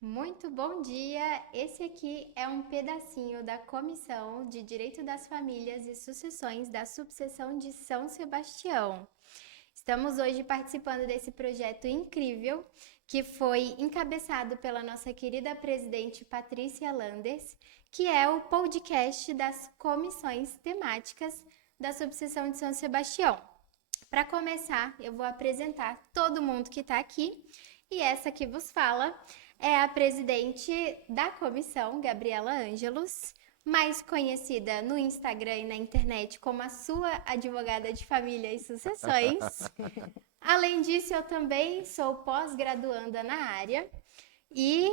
Muito bom dia! Esse aqui é um pedacinho da Comissão de Direito das Famílias e Sucessões da Subseção de São Sebastião. Estamos hoje participando desse projeto incrível que foi encabeçado pela nossa querida presidente Patrícia Landers, que é o podcast das comissões temáticas da Subseção de São Sebastião. Para começar, eu vou apresentar todo mundo que está aqui e essa que vos fala é a presidente da comissão, Gabriela Ângelos, mais conhecida no Instagram e na internet como a sua advogada de família e sucessões. Além disso, eu também sou pós-graduanda na área e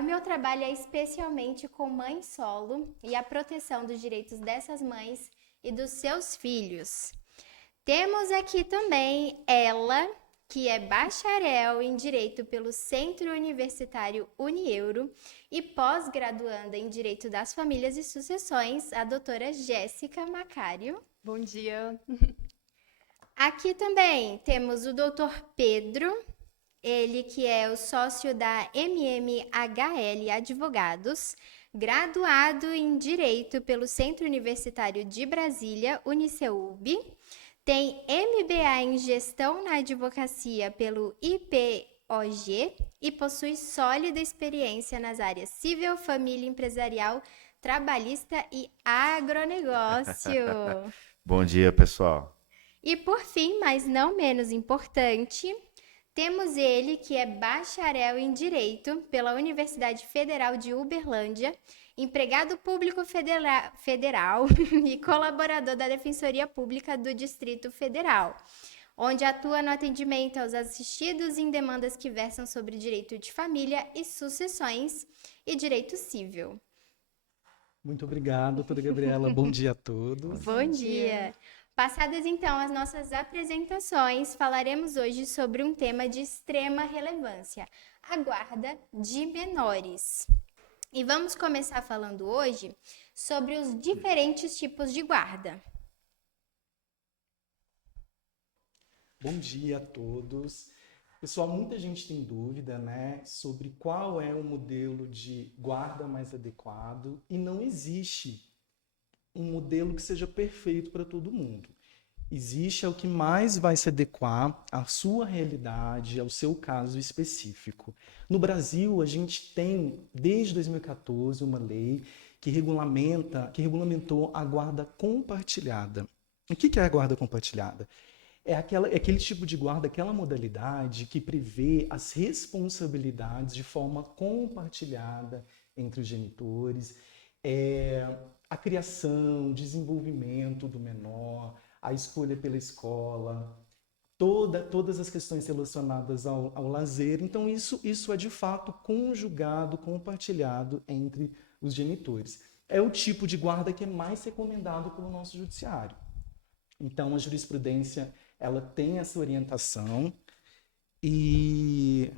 o meu trabalho é especialmente com mãe solo e a proteção dos direitos dessas mães e dos seus filhos. Temos aqui também ela, que é bacharel em Direito pelo Centro Universitário Unieuro e pós-graduanda em Direito das Famílias e Sucessões, a doutora Jéssica Macário. Bom dia. Aqui também temos o doutor Pedro, ele que é o sócio da MMHL Advogados, graduado em Direito pelo Centro Universitário de Brasília, Uniceub. Tem MBA em Gestão na Advocacia pelo IPOG e possui sólida experiência nas áreas civil, família, empresarial, trabalhista e agronegócio. Bom dia, pessoal. E por fim, mas não menos importante, temos ele que é bacharel em Direito pela Universidade Federal de Uberlândia, empregado público federal e colaborador da Defensoria Pública do Distrito Federal, onde atua no atendimento aos assistidos em demandas que versam sobre direito de família e sucessões e direito civil. Muito obrigado, doutora Gabriela. Bom dia a todos. Bom dia! Passadas então as nossas apresentações, falaremos hoje sobre um tema de extrema relevância, a guarda de menores. E vamos começar falando hoje sobre os diferentes tipos de guarda. Bom dia a todos. Pessoal, muita gente tem dúvida, né, sobre qual é o modelo de guarda mais adequado e não existe um modelo que seja perfeito para todo mundo. Existe o que mais vai se adequar à sua realidade, ao seu caso específico. No Brasil, a gente tem, desde 2014, uma lei que regulamentou a guarda compartilhada. O que é a guarda compartilhada? É aquele tipo de guarda, aquela modalidade que prevê as responsabilidades de forma compartilhada entre os genitores, a criação, desenvolvimento do menor, a escolha pela escola, todas as questões relacionadas ao lazer. Então, isso é de fato conjugado, compartilhado entre os genitores. É o tipo de guarda que é mais recomendado pelo nosso judiciário. Então, a jurisprudência ela tem essa orientação e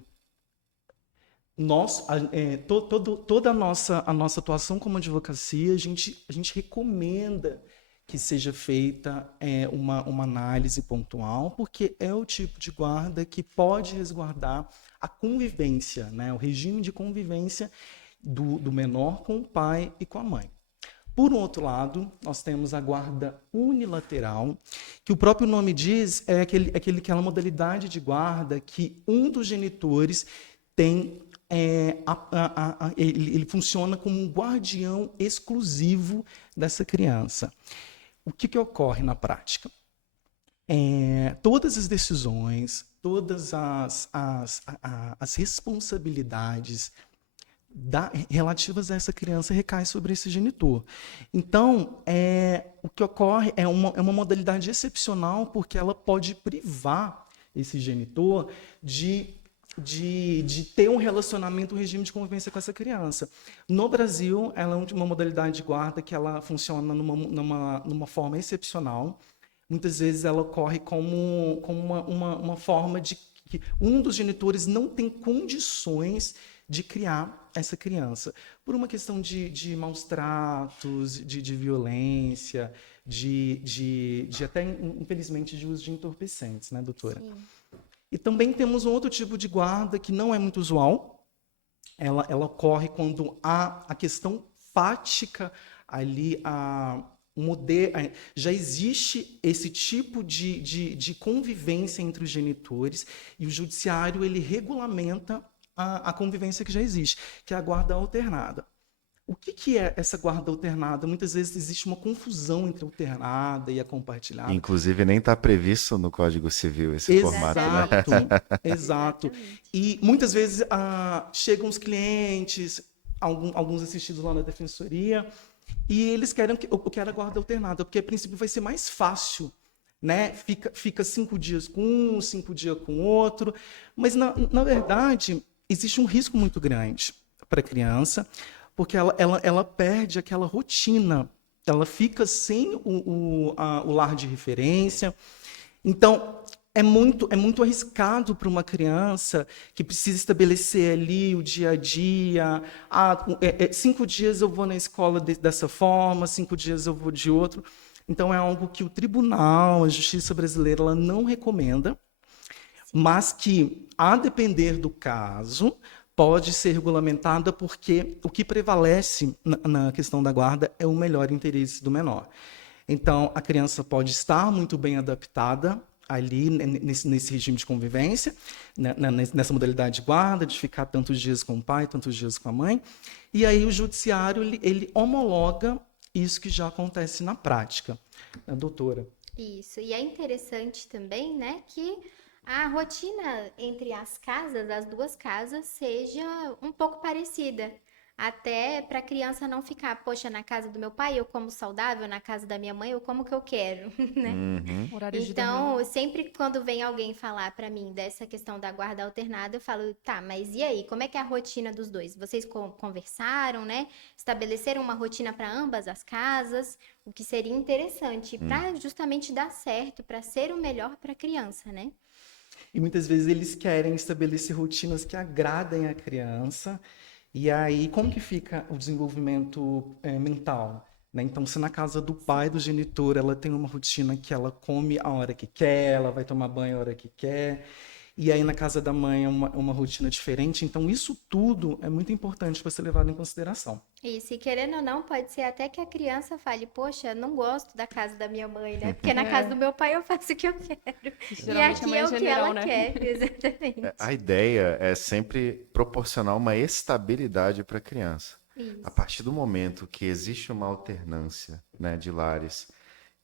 toda a nossa atuação como advocacia, a gente recomenda que seja feita uma análise pontual, porque é o tipo de guarda que pode resguardar a convivência, né, o regime de convivência do menor com o pai e com a mãe. Por um outro lado, nós temos a guarda unilateral, que o próprio nome diz é aquela modalidade de guarda que um dos genitores tem, ele funciona como um guardião exclusivo dessa criança. O que ocorre na prática? Todas as decisões, todas as responsabilidades relativas a essa criança recaem sobre esse genitor. Então, o que ocorre é uma modalidade excepcional, porque ela pode privar esse genitor de ter um relacionamento, um regime de convivência com essa criança. No Brasil, ela é uma modalidade de guarda que ela funciona numa forma excepcional. Muitas vezes ela ocorre como uma forma de que um dos genitores não tem condições de criar essa criança, por uma questão de maus tratos, de violência, de até, infelizmente, de uso de entorpecentes, né, doutora? Sim. E também temos um outro tipo de guarda que não é muito usual, ela ocorre quando há a questão fática ali, já existe esse tipo de convivência entre os genitores e o judiciário ele regulamenta a convivência que já existe, que é a guarda alternada. O que é essa guarda alternada? Muitas vezes existe uma confusão entre a alternada e a compartilhada. Inclusive, nem está previsto no Código Civil esse formato, né? Exato. E muitas vezes chegam os clientes, alguns assistidos lá na defensoria, e eles querem eu quero a guarda alternada, porque a princípio vai ser mais fácil, né? Fica 5 dias com um, 5 dias com outro, mas na verdade existe um risco muito grande para a criança, porque ela perde aquela rotina, ela fica sem o lar de referência. Então, é muito arriscado para uma criança que precisa estabelecer ali o dia a dia. 5 dias eu vou na escola dessa forma, 5 dias eu vou de outro. Então, é algo que o tribunal, a justiça brasileira, ela não recomenda, mas que, a depender do caso, pode ser regulamentada, porque o que prevalece na questão da guarda é o melhor interesse do menor. Então, a criança pode estar muito bem adaptada ali nesse regime de convivência, nessa modalidade de guarda, de ficar tantos dias com o pai, tantos dias com a mãe, e aí o judiciário ele homologa isso que já acontece na prática. Doutora? Isso, e é interessante também, né, que a rotina entre as casas, as duas casas, seja um pouco parecida. Até para a criança não ficar, poxa, na casa do meu pai eu como saudável, na casa da minha mãe eu como o que eu quero, né? Uhum. Horário de Então, dormir. sempre quando vem alguém falar para mim dessa questão da guarda alternada, eu falo, tá, mas e aí, como é que é a rotina dos dois? Vocês conversaram, né? Estabeleceram uma rotina para ambas as casas, o que seria interessante para justamente dar certo, para ser o melhor para a criança, né? E muitas vezes eles querem estabelecer rotinas que agradem a criança. E aí, como que fica o desenvolvimento mental? Né? Então, se na casa do pai, do genitor, ela tem uma rotina que ela come a hora que quer, ela vai tomar banho a hora que quer, e aí na casa da mãe é uma rotina diferente. Então, isso tudo é muito importante para ser levado em consideração. Isso, e querendo ou não, pode ser até que a criança fale, poxa, não gosto da casa da minha mãe, né? Porque na casa do meu pai eu faço o que eu quero. E Geralmente a aqui mãe é é o que general, ela né? quer, exatamente. A ideia é sempre proporcionar uma estabilidade para a criança. Isso. A partir do momento que existe uma alternância, né, de lares,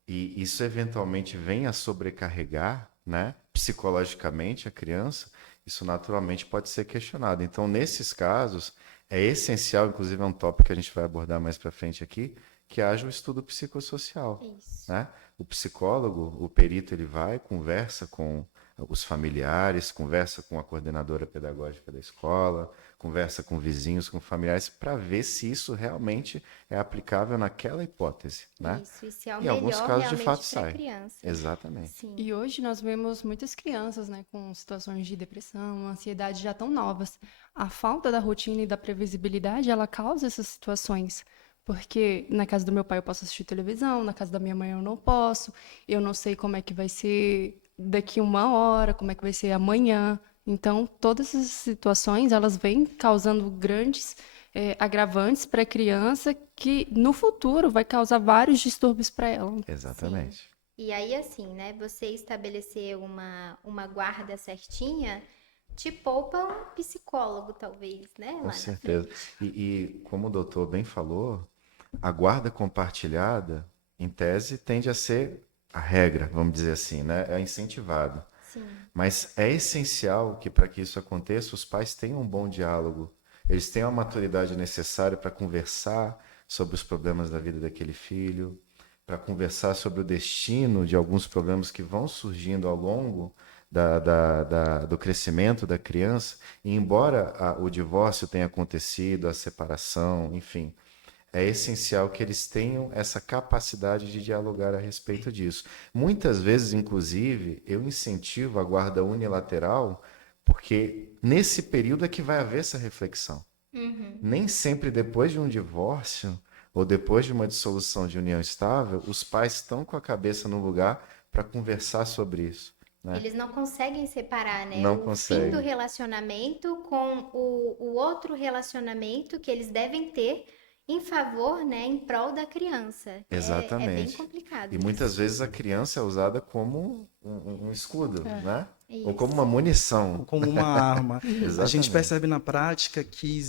e isso eventualmente vem a sobrecarregar, né, psicologicamente a criança, isso naturalmente pode ser questionado. Então, nesses casos, é essencial, inclusive é um tópico que a gente vai abordar mais para frente aqui, que haja um estudo psicossocial, Isso. né? O psicólogo, o perito, ele vai, conversa com os familiares, conversa com a coordenadora pedagógica da escola, conversa com vizinhos, com familiares, para ver se isso realmente é aplicável naquela hipótese, né? Isso, e se é o Em alguns melhor casos, de realmente fato, para a sai. criança. Exatamente. Sim. E hoje nós vemos muitas crianças, né, com situações de depressão, ansiedade já tão novas. A falta da rotina e da previsibilidade, ela causa essas situações. Porque na casa do meu pai eu posso assistir televisão, na casa da minha mãe eu não posso, eu não sei como é que vai ser daqui 1 hora, como é que vai ser amanhã. Então, todas essas situações, elas vêm causando grandes agravantes para a criança que, no futuro, vai causar vários distúrbios para ela. Exatamente. E aí, assim, né? Você estabelecer uma guarda certinha te poupa um psicólogo, talvez, né? Lá Com na certeza. frente. E como o doutor bem falou, a guarda compartilhada, em tese, tende a ser a regra, vamos dizer assim, né? É incentivado. Sim. Mas é essencial que, para que isso aconteça, os pais tenham um bom diálogo. Eles tenham a maturidade necessária para conversar sobre os problemas da vida daquele filho, para conversar sobre o destino de alguns problemas que vão surgindo ao longo do crescimento da criança. E embora o divórcio tenha acontecido, a separação, enfim, é essencial que eles tenham essa capacidade de dialogar a respeito disso. Muitas vezes, inclusive, eu incentivo a guarda unilateral, porque nesse período é que vai haver essa reflexão. Uhum. Nem sempre depois de um divórcio ou depois de uma dissolução de união estável, os pais estão com a cabeça no lugar para conversar sobre isso, né? Eles não conseguem separar, né? Não O fim do conseguem. relacionamento com o outro relacionamento que eles devem ter em favor, né? Em prol da criança. É bem Exatamente. complicado E muitas isso. vezes a criança é usada como um escudo, né? Ou como uma Isso. munição. Como uma arma. A gente Exatamente. percebe na prática que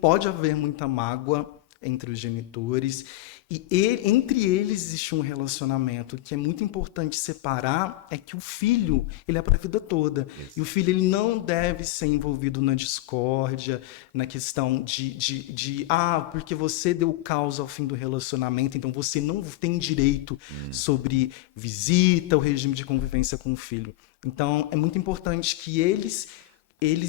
pode haver muita mágoa entre os genitores e entre eles existe um relacionamento. O que é muito importante separar é que o filho, ele é para a vida toda. E o filho, ele não deve ser envolvido na discórdia, na questão porque você deu causa ao fim do relacionamento, então você não tem direito sobre visita, o regime de convivência com o filho. Então, é muito importante que eles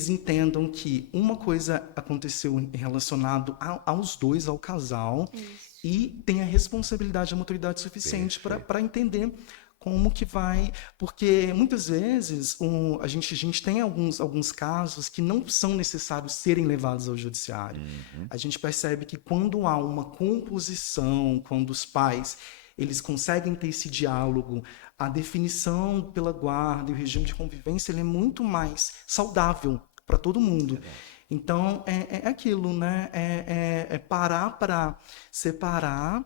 entendam que uma coisa aconteceu relacionado aos dois, ao casal, Isso. e tem a responsabilidade, a maturidade suficiente Perfeito. para entender como que vai. Porque muitas vezes a gente tem alguns casos que não são necessários serem levados ao judiciário. A gente percebe que quando há uma composição, quando os pais eles conseguem ter esse diálogo, a definição pela guarda e o regime de convivência ele é muito mais saudável para todo mundo. Então, é aquilo, né? É parar para separar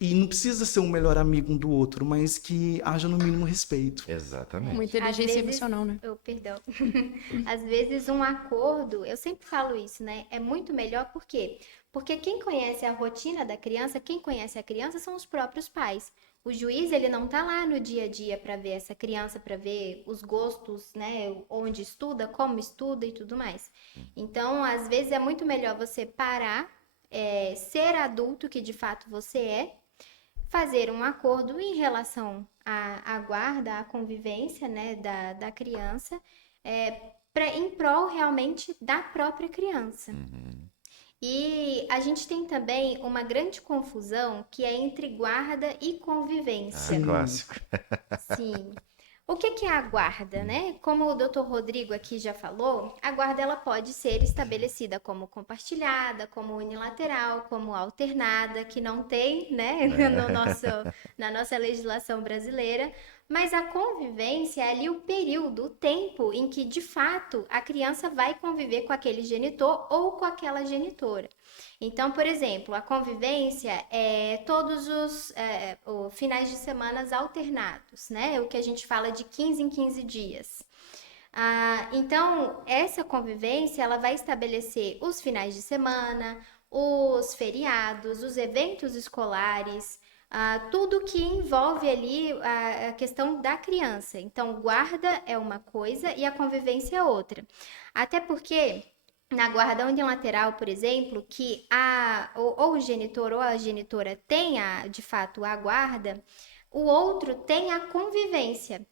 e não precisa ser um melhor amigo um do outro, mas que haja no mínimo respeito. Uma Exatamente. inteligência vezes, emocional, né? perdão. Às vezes um acordo, eu sempre falo isso, né? É muito melhor por quê? Porque quem conhece a rotina da criança, quem conhece a criança são os próprios pais. O juiz, ele não tá lá no dia a dia para ver essa criança, para ver os gostos, né? Onde estuda, como estuda e tudo mais. Então, às vezes é muito melhor você parar, ser adulto que de fato você é, fazer um acordo em relação à guarda, à convivência, né, da criança, em prol realmente da própria criança. E a gente tem também uma grande confusão que é entre guarda e convivência. Ah, clássico. Sim. O que é a guarda, né? Como o Dr. Rodrigo aqui já falou, a guarda ela pode ser estabelecida como compartilhada, como unilateral, como alternada, que não tem, né, na nossa legislação brasileira. Mas a convivência é ali o período, o tempo em que, de fato, a criança vai conviver com aquele genitor ou com aquela genitora. Então, por exemplo, a convivência é todos os finais de semana alternados, né? O que a gente fala de 15 em 15 dias. Então, essa convivência, ela vai estabelecer os finais de semana, os feriados, os eventos escolares, tudo que envolve ali a questão da criança. Então, guarda é uma coisa e a convivência é outra. Até porque na guarda unilateral, por exemplo, que ou o genitor ou a genitora tenha, de fato, a guarda, o outro tem a convivência.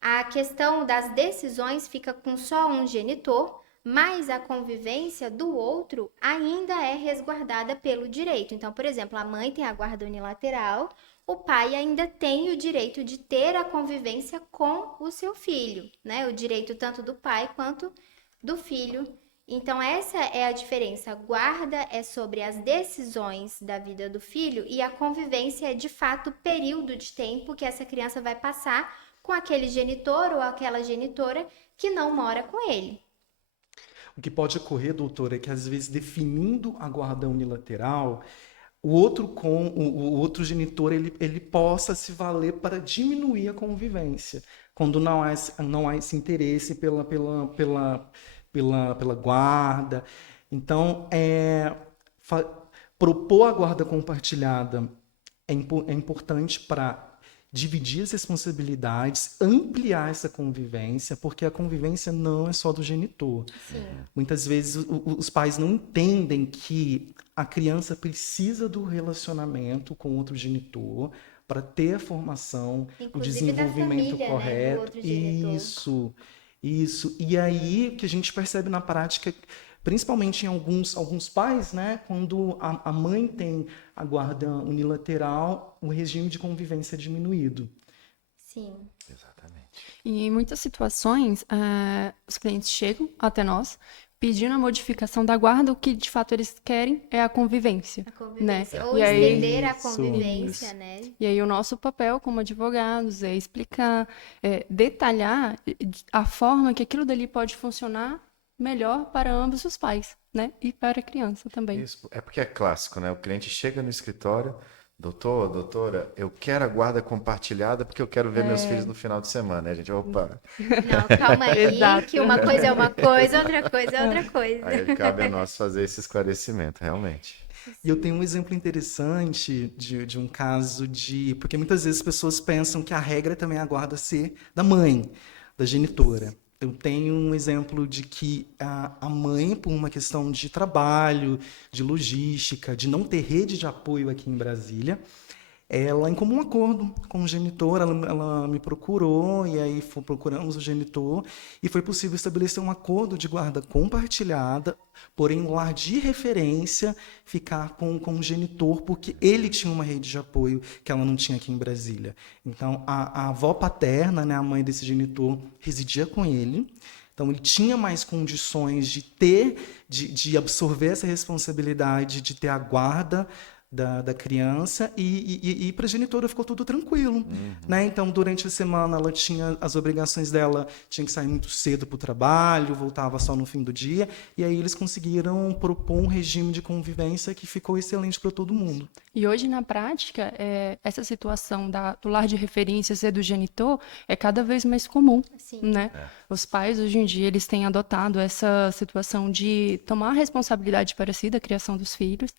A questão das decisões fica com só um genitor, mas a convivência do outro ainda é resguardada pelo direito. Então, por exemplo, a mãe tem a guarda unilateral, o pai ainda tem o direito de ter a convivência com o seu filho, né? O direito tanto do pai quanto do filho. Então, essa é a diferença. A guarda é sobre as decisões da vida do filho e a convivência é, de fato, o período de tempo que essa criança vai passar com aquele genitor ou aquela genitora que não mora com ele. O que pode ocorrer, doutor, é que às vezes definindo a guarda unilateral, o outro genitor ele possa se valer para diminuir a convivência, quando não há esse interesse pela guarda. Então, propor a guarda compartilhada é importante para dividir as responsabilidades, ampliar essa convivência, porque a convivência não é só do genitor. Sim. Muitas vezes os pais não entendem que a criança precisa do relacionamento com outro genitor para ter a formação, o Inclusive da desenvolvimento família, né, do correto. outro genitor. Isso. E aí o que a gente percebe na prática, principalmente em alguns pais, né, quando a mãe tem a guarda unilateral, o regime de convivência é diminuído. Sim. Exatamente. E em muitas situações, os clientes chegam até nós pedindo a modificação da guarda, o que de fato eles querem é a convivência. A convivência. Né? Ou E aí- estender a Isso. convivência, né? E aí o nosso papel como advogados é explicar, detalhar a forma que aquilo dali pode funcionar melhor para ambos os pais, né? E para a criança também. Isso. É porque é clássico, né? O cliente chega no escritório, doutor, doutora, eu quero a guarda compartilhada porque eu quero ver meus filhos no final de semana. Aí a gente, opa, Não, calma aí, Exato. que uma coisa é uma coisa, outra coisa é outra coisa. aí cabe a nós fazer esse esclarecimento, realmente. E eu tenho um exemplo interessante de um caso de. Porque muitas vezes as pessoas pensam que a regra também é a guarda ser da mãe, da genitora. Eu tenho um exemplo de que a mãe, por uma questão de trabalho, de logística, de não ter rede de apoio aqui em Brasília, ela, em comum acordo com o genitor, ela me procurou e aí procuramos o genitor e foi possível estabelecer um acordo de guarda compartilhada, porém o lar de referência ficar com o genitor, porque ele tinha uma rede de apoio que ela não tinha aqui em Brasília. Então, a avó paterna, né, a mãe desse genitor, residia com ele. Então, ele tinha mais condições de de absorver essa responsabilidade, de ter a guarda da criança e para a genitora ficou tudo tranquilo, né? Então, durante a semana, ela tinha as obrigações dela, tinha que sair muito cedo para o trabalho, voltava só no fim do dia, e aí eles conseguiram propor um regime de convivência que ficou excelente para todo mundo. E hoje, na prática, essa situação do lar de referência ser do genitor é cada vez mais comum, Sim. né? Os pais, hoje em dia, eles têm adotado essa situação de tomar a responsabilidade para si da criação dos filhos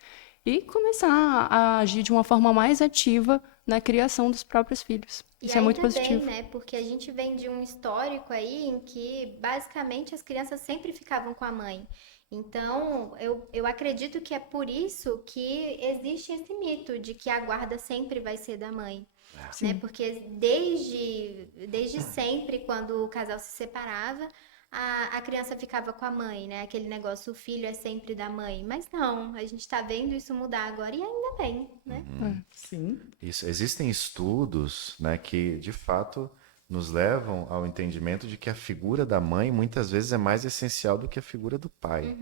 e começar a agir de uma forma mais ativa na criação dos próprios filhos. E Isso é muito ainda positivo. bem, né? Porque a gente vem de um histórico aí em que, basicamente, as crianças sempre ficavam com a mãe. Então, eu acredito que é por isso que existe esse mito de que a guarda sempre vai ser da mãe. Né? Porque desde sempre, quando o casal se separava, a criança ficava com a mãe, né? Aquele negócio, o filho é sempre da mãe. Mas não, a gente tá vendo isso mudar agora e ainda bem, né? Sim. Isso. Existem estudos, né, que de fato nos levam ao entendimento de que a figura da mãe muitas vezes é mais essencial do que a figura do pai.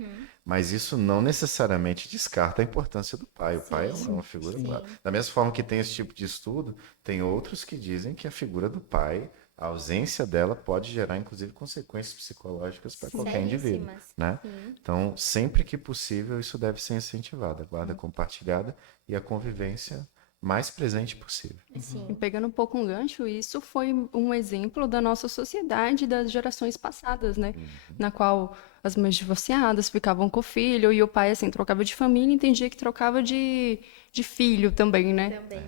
Mas isso não necessariamente descarta a importância do pai. O pai é uma figura. sim. Da mesma forma que tem esse tipo de estudo, tem outros que dizem que a figura do pai, a ausência dela pode gerar inclusive consequências psicológicas para qualquer indivíduo, Seríssimas. né? Sim. Então, sempre que possível, isso deve ser incentivado, a guarda compartilhada e a convivência mais presente possível. E Sim. pegando um pouco um gancho, isso foi um exemplo da nossa sociedade das gerações passadas, né? Na qual as mães divorciadas ficavam com o filho e o pai, assim, trocava de família e entendia que trocava de filho também, né? Também.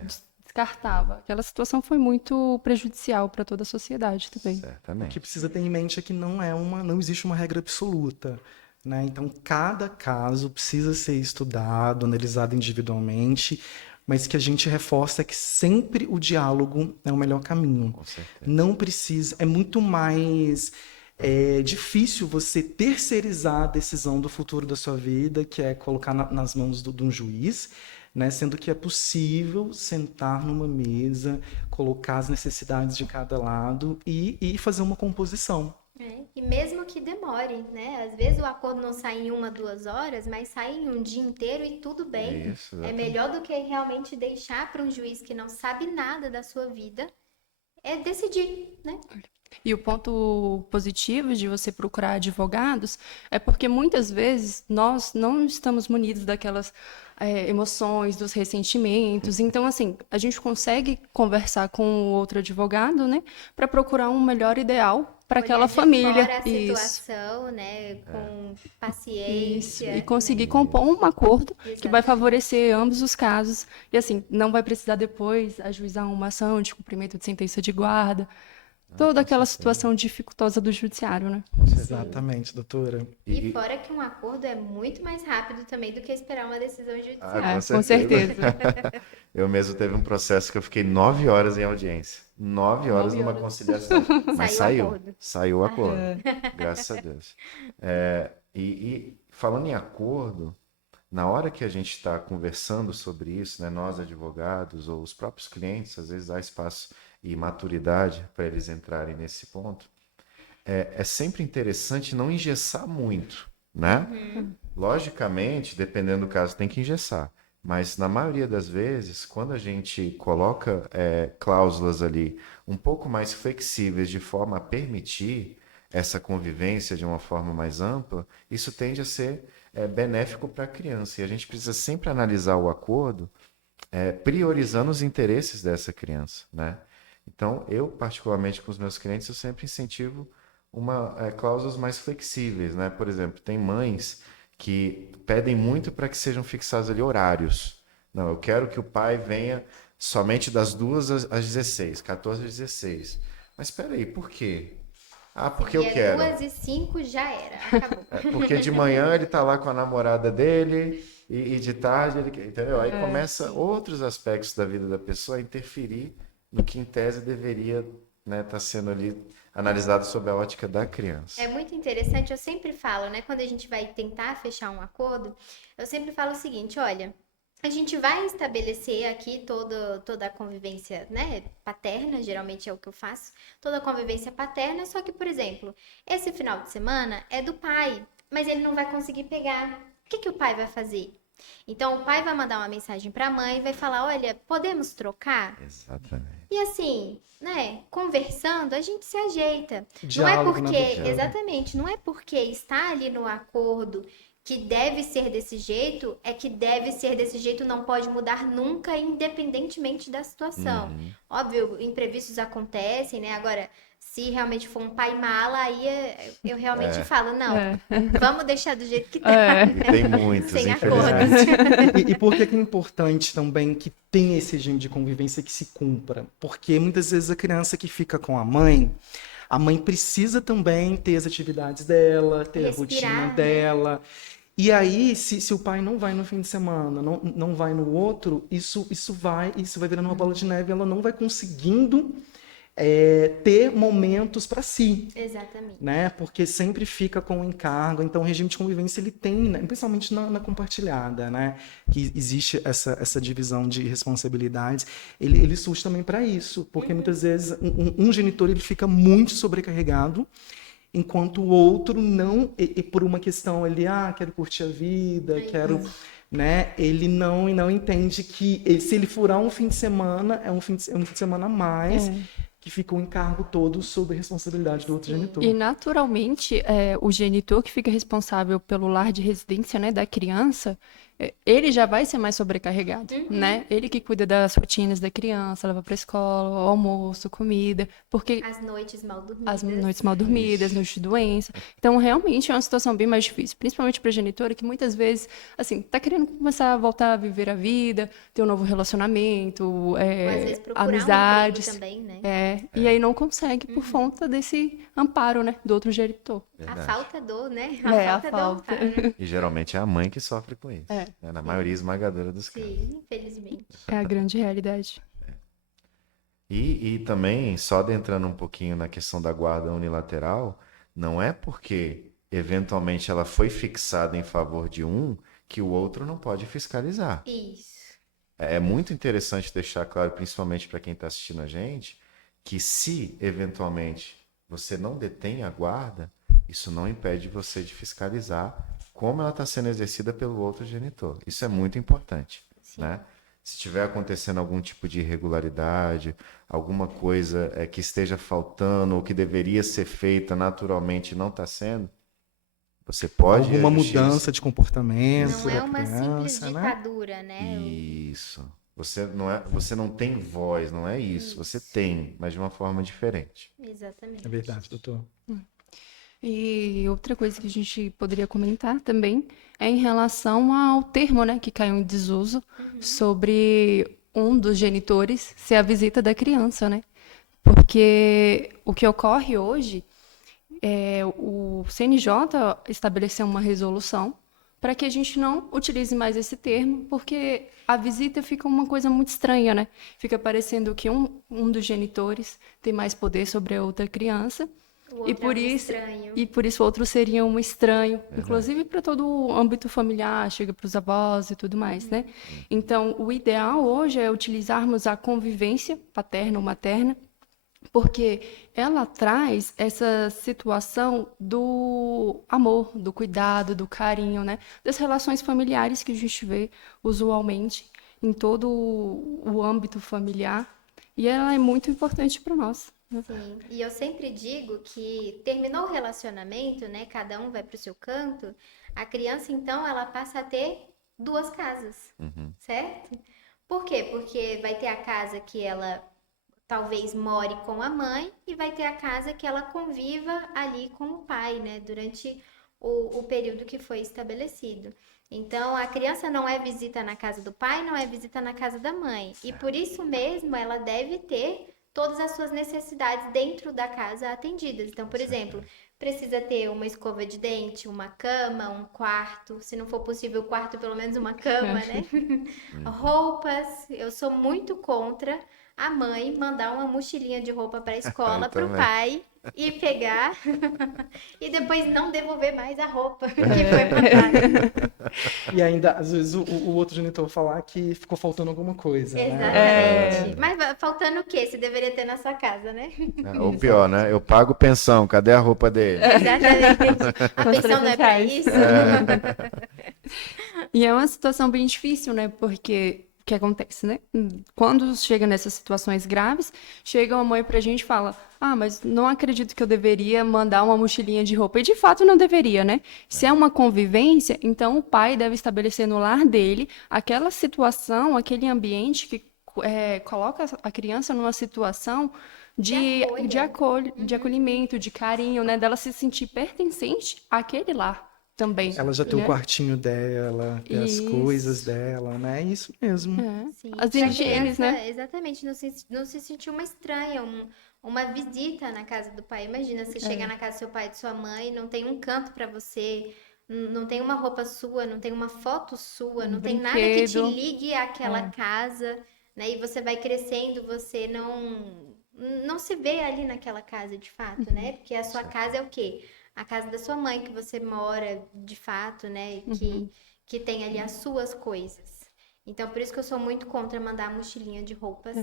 Descartava. Aquela situação foi muito prejudicial para toda a sociedade também. O Certamente. que precisa ter em mente é que não existe uma regra absoluta, né? Então, cada caso precisa ser estudado, analisado individualmente, mas que a gente reforça é que sempre o diálogo é o melhor caminho. Com certeza. Não precisa, é muito mais difícil você terceirizar a decisão do futuro da sua vida, que é colocar nas mãos de um juiz, né? Sendo que é possível sentar numa mesa, colocar as necessidades de cada lado e fazer uma composição. E mesmo que demore, né? Às vezes o acordo não sai em 1, 2 horas, mas sai em um dia inteiro e tudo bem. Isso, É exatamente. melhor do que realmente deixar para um juiz que não sabe nada da sua vida decidir, né? E o ponto positivo de você procurar advogados é porque muitas vezes nós não estamos munidos daquelas emoções, dos ressentimentos. Então, assim, a gente consegue conversar com o outro advogado, né, para procurar um melhor ideal para aquela Olhar de família. fora a Isso. situação, né? Com Isso, paciência. e conseguir compor um acordo que vai Exatamente. favorecer ambos os casos. E assim, não vai precisar depois ajuizar uma ação de cumprimento de sentença de guarda. Toda aquela situação dificultosa do judiciário, né? Exatamente, doutora. E fora que um acordo é muito mais rápido também do que esperar uma decisão judicial. Com certeza. Eu mesmo teve um processo que eu fiquei 9 horas em audiência. 9 horas 9 numa horas. conciliação. Mas Saiu o acordo. Saiu o acordo. Graças a Deus. E falando em acordo, na hora que a gente está conversando sobre isso, né, nós advogados ou os próprios clientes, às vezes há espaço e maturidade para eles entrarem nesse ponto, é sempre interessante não engessar muito, né? Logicamente, dependendo do caso, tem que engessar. Mas na maioria das vezes, quando a gente coloca cláusulas ali um pouco mais flexíveis de forma a permitir essa convivência de uma forma mais ampla, isso tende a ser benéfico para a criança. E a gente precisa sempre analisar o acordo priorizando os interesses dessa criança, né? Então, eu, particularmente com os meus clientes, eu sempre incentivo cláusulas mais flexíveis, né? Por exemplo, tem mães que pedem muito para que sejam fixados ali horários. Não, eu quero que o pai venha somente das 2 às 16, 14 às 16. Mas espera aí, por quê? Ah, porque eu E quero. 2h05 já era, acabou. Porque de manhã ele tá lá com a namorada dele e de tarde ele, entendeu? Aí começa outros aspectos da vida da pessoa a interferir no que em tese deveria, né, tá sendo ali analisado sob a ótica da criança. É muito interessante, eu sempre falo, né? Quando a gente vai tentar fechar um acordo, eu sempre falo o seguinte, olha, a gente vai estabelecer aqui toda a convivência, né, paterna, geralmente é o que eu faço, toda a convivência paterna, só que, por exemplo, esse final de semana é do pai, mas ele não vai conseguir pegar. O que que o pai vai fazer? Então, o pai vai mandar uma mensagem para a mãe e vai falar, olha, podemos trocar? Exatamente. E assim, né, conversando, a gente se ajeita. Não é Diálogo, né, porque, doutora? exatamente, não é porque está ali no acordo que deve ser desse jeito, é que deve ser desse jeito, não pode mudar nunca, independentemente da situação. Óbvio, imprevistos acontecem, né? Agora, se realmente for um pai mala, aí eu realmente falo, não, vamos deixar do jeito que tá, E tem muitos, sem infelizmente. acordos. E por que que é importante também que tenha esse regime de convivência que se cumpra? Porque muitas vezes a criança que fica com a mãe precisa também ter as atividades dela, ter a Respirar, rotina né? dela. E aí, se o pai não vai no fim de semana, não vai no outro, isso vai virando uma bola de neve, ela não vai conseguindo ter momentos para si. Exatamente. Né? Porque sempre fica com o encargo. Então, o regime de convivência ele tem, né? Principalmente na compartilhada, né? Que existe essa divisão de responsabilidades. Ele surge também para isso, porque muitas vezes um genitor ele fica muito sobrecarregado, enquanto o outro não, e por uma questão ele, quero curtir a vida, quero, né? Ele não entende que se ele furar um fim de semana é um fim de semana a mais. Que fica o encargo todo sob a responsabilidade do outro genitor. E naturalmente, o genitor que fica responsável pelo lar de residência, né, da criança, ele já vai ser mais sobrecarregado, né? Ele que cuida das rotinas da criança, leva para a escola, almoço, comida, porque As noites mal dormidas. as noites mal dormidas, noites de doença. Então, realmente é uma situação bem mais difícil, principalmente para a genitora, que muitas vezes, assim, tá querendo começar a voltar a viver a vida, ter um novo relacionamento, Ou às vezes procurar um amizades. emprego também, né? E aí não consegue por conta desse amparo, né, do outro genitor. A falta do, né? A falta falta. do amparo. E geralmente é a mãe que sofre com isso. Né? Na maioria esmagadora dos casos. Sim, infelizmente. É a grande realidade. E também, só adentrando um pouquinho na questão da guarda unilateral, não é porque eventualmente ela foi fixada em favor de um que o outro não pode fiscalizar. Isso. É muito interessante deixar claro, principalmente para quem está assistindo a gente, que se eventualmente você não detém a guarda, isso não impede você de fiscalizar como ela está sendo exercida pelo outro genitor. Isso é muito importante, né? Se estiver acontecendo algum tipo de irregularidade, alguma coisa que esteja faltando ou que deveria ser feita naturalmente e não está sendo, você pode Alguma ir à justiça. mudança de comportamento Não é da uma simples criança, né? ditadura, né? Isso. Você não tem voz, não é isso. Você tem, mas de uma forma diferente. Exatamente. É verdade, doutor. E outra coisa que a gente poderia comentar também é em relação ao termo, né, que caiu em desuso sobre um dos genitores ser a visita da criança, né? Porque o que ocorre hoje é o CNJ estabeleceu uma resolução para que a gente não utilize mais esse termo, porque a visita fica uma coisa muito estranha, né? Fica parecendo que um dos genitores tem mais poder sobre a outra criança. O outro é um estranho. E por isso o outro seria um estranho, inclusive para todo o âmbito familiar, chega para os avós e tudo mais, né? Então, o ideal hoje é utilizarmos a convivência paterna ou materna porque ela traz essa situação do amor, do cuidado, do carinho, né? Das relações familiares que a gente vê usualmente em todo o âmbito familiar. E ela é muito importante para nós, né? Sim, e eu sempre digo que terminou o relacionamento, né? Cada um vai para o seu canto. A criança, então, ela passa a ter duas casas, Uhum. certo? Por quê? Porque vai ter a casa que ela talvez more com a mãe e vai ter a casa que ela conviva ali com o pai, né? Durante o período que foi estabelecido. Então, a criança não é visita na casa do pai, não é visita na casa da mãe. E por isso mesmo, ela deve ter todas as suas necessidades dentro da casa atendidas. Então, por exemplo, precisa ter uma escova de dente, uma cama, um quarto, se não for possível, o quarto, pelo menos uma cama, né? Roupas, eu sou muito contra a mãe mandar uma mochilinha de roupa para a Eu escola para o também. pai e pegar e depois não devolver mais a roupa que foi É. mandada. E ainda, às vezes, o outro genitor falar que ficou faltando alguma coisa, né? Exatamente. Mas faltando o quê? Você deveria ter na sua casa, né? Ou pior, né? Eu pago pensão, cadê a roupa dele? Exatamente. A Com os pensão não é 300 para reais. isso? E é uma situação bem difícil, né? Porque o que acontece, né? Quando chega nessas situações graves, chega uma mãe pra gente e fala: Ah, mas não acredito que eu deveria mandar uma mochilinha de roupa. E de fato não deveria, né? Se é uma convivência, então o pai deve estabelecer no lar dele aquela situação, aquele ambiente que coloca a criança numa situação De acolha. de acolhimento, de carinho, né? Dela se sentir pertencente àquele lar também, Ela já tem o né? quartinho dela, ter as coisas Isso. dela, né? Isso mesmo. É. Sim, As para a higienes, criança, né? exatamente, não se sentir uma estranha, uma visita na casa do pai. Imagina, você chegar É. na casa do seu pai e de sua mãe, não tem um canto para você, não tem uma roupa sua, não tem uma foto sua, Um não tem nada que te brinquedo. ligue àquela É. casa, né? E você vai crescendo, você não se vê ali naquela casa de fato, né? Porque a sua casa é o quê? A casa da sua mãe que você mora de fato, né? Uhum. Que tem ali as suas coisas. Então, por isso que eu sou muito contra mandar mochilinha de roupas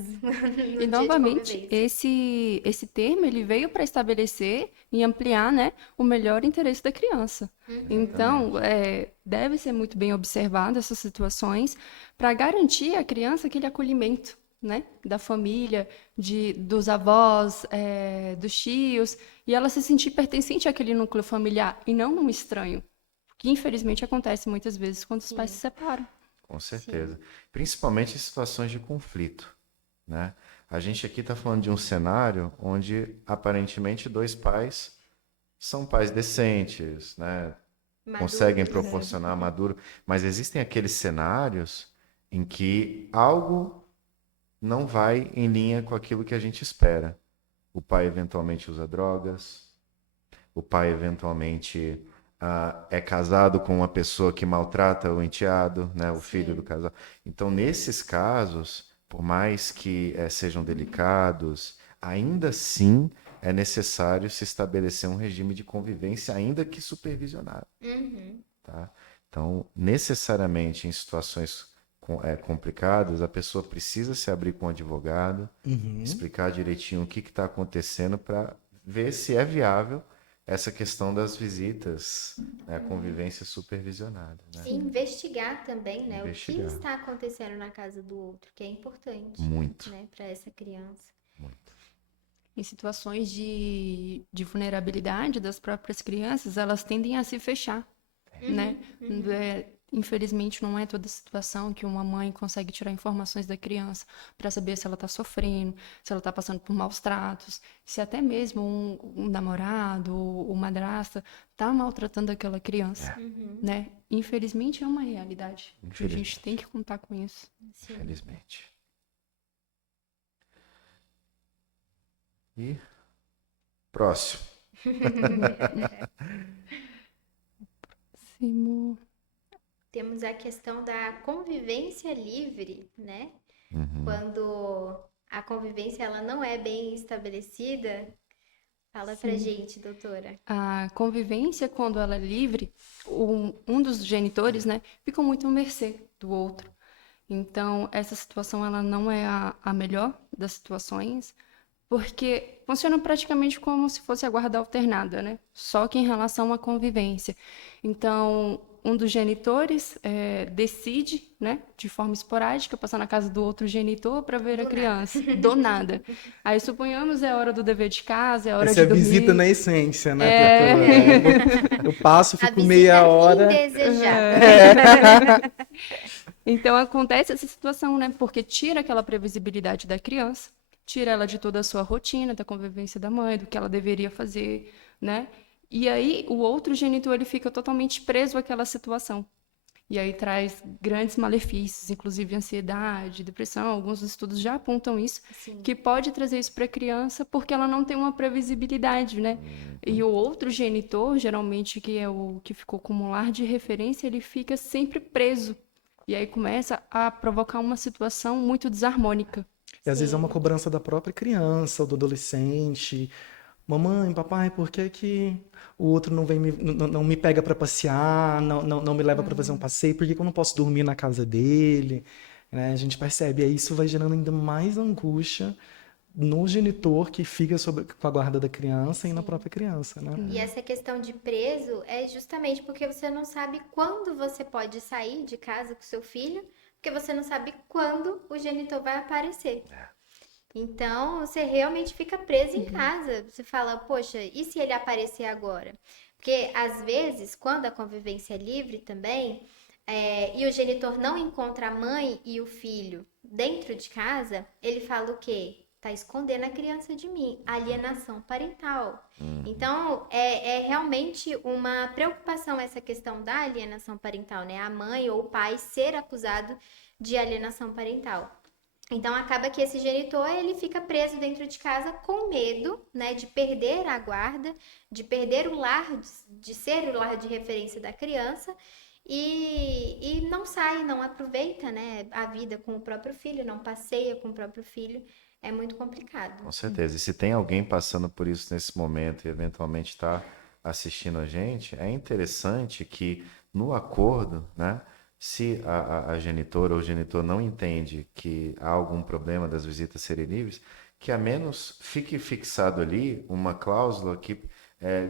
E no dia de novamente, convivência. esse termo ele veio para estabelecer e ampliar, né, o melhor interesse da criança. Então, Exatamente. deve ser muito bem observado essas situações para garantir à criança aquele acolhimento, né, da família, dos avós, dos tios, e ela se sentir pertencente àquele núcleo familiar e não um estranho, que infelizmente acontece muitas vezes quando os pais se Sim, separam. Com sim. certeza. Principalmente em situações de conflito, né? A gente aqui está falando de um cenário onde aparentemente dois pais são pais decentes, né? Conseguem Maduros. proporcionar maduro, mas existem aqueles cenários em que algo não vai em linha com aquilo que a gente espera. O pai eventualmente usa drogas, o pai eventualmente é casado com uma pessoa que maltrata o enteado, né, o filho do Sim. casal. Então, nesses casos, por mais que sejam delicados, ainda assim é necessário se estabelecer um regime de convivência, ainda que supervisionado, Uhum. tá? Então, necessariamente em situações complicadas, a pessoa precisa se abrir com o advogado, Uhum. explicar direitinho o que está acontecendo para ver se é viável essa questão das visitas, né, convivência supervisionada, né? E investigar também, né, o que Investigar. está acontecendo na casa do outro, que é importante, Muito, né, para essa criança. muito. Em situações de vulnerabilidade das próprias crianças, elas tendem a se fechar, né? Infelizmente, não é toda situação que uma mãe consegue tirar informações da criança para saber se ela está sofrendo, se ela está passando por maus tratos, se até mesmo um namorado ou madrasta está maltratando aquela criança, né? Infelizmente, é uma realidade. A gente tem Infelizmente. que contar com isso. Sim. Infelizmente. E próximo. Simo- Temos a questão da convivência livre, né? Uhum. Quando a convivência ela não é bem estabelecida, fala pra Sim. gente, doutora. A convivência, quando ela é livre, um dos genitores, né, fica muito à mercê do outro. Então, essa situação ela não é a melhor das situações, porque funciona praticamente como se fosse a guarda alternada, né? Só que em relação à convivência. Então, um dos genitores decide, né, de forma esporádica, passar na casa do outro genitor para ver a Do nada. criança, do nada. Aí, suponhamos, é hora do dever de casa, é hora Essa é de a visita dormir. na essência, né, É. doutora? Eu passo, A fico visita meia hora. indesejada. Então acontece essa situação, né? Porque tira aquela previsibilidade da criança, tira ela de toda a sua rotina, da convivência da mãe, do que ela deveria fazer, né? E aí o outro genitor ele fica totalmente preso àquela situação. E aí traz grandes malefícios, inclusive ansiedade, depressão. Alguns estudos já apontam isso, Sim. que pode trazer isso para a criança porque ela não tem uma previsibilidade, né? E o outro genitor, geralmente que é o que ficou como lar de referência, ele fica sempre preso. E aí começa a provocar uma situação muito desarmônica. E às vezes é uma Sim. cobrança da própria criança ou do adolescente. Mamãe, papai, por que que o outro não vem não me pega para passear, não me leva para fazer um passeio? Por que que eu não posso dormir na casa dele? Né? A gente percebe, e aí isso vai gerando ainda mais angústia no genitor que fica com a guarda da criança e na própria criança, né? E essa questão de preso é justamente porque você não sabe quando você pode sair de casa com seu filho, porque você não sabe quando o genitor vai aparecer. Então, você realmente fica preso em casa. Você fala, poxa, e se ele aparecer agora? Porque, às vezes, quando a convivência é livre também, e o genitor não encontra a mãe e o filho dentro de casa, ele fala o quê? Tá escondendo a criança de mim. Alienação parental. Então, é realmente uma preocupação essa questão da alienação parental, né? A mãe ou o pai ser acusado de alienação parental. Então acaba que esse genitor ele fica preso dentro de casa com medo, né, de perder a guarda, de perder o lar, de ser o lar de referência da criança e não sai, não aproveita, né, a vida com o próprio filho, não passeia com o próprio filho, é muito complicado. Com certeza. E se tem alguém passando por isso nesse momento e eventualmente está assistindo a gente, é interessante que no acordo, né, se a genitora ou o genitor não entende que há algum problema das visitas serem livres, que a menos fique fixado ali uma cláusula que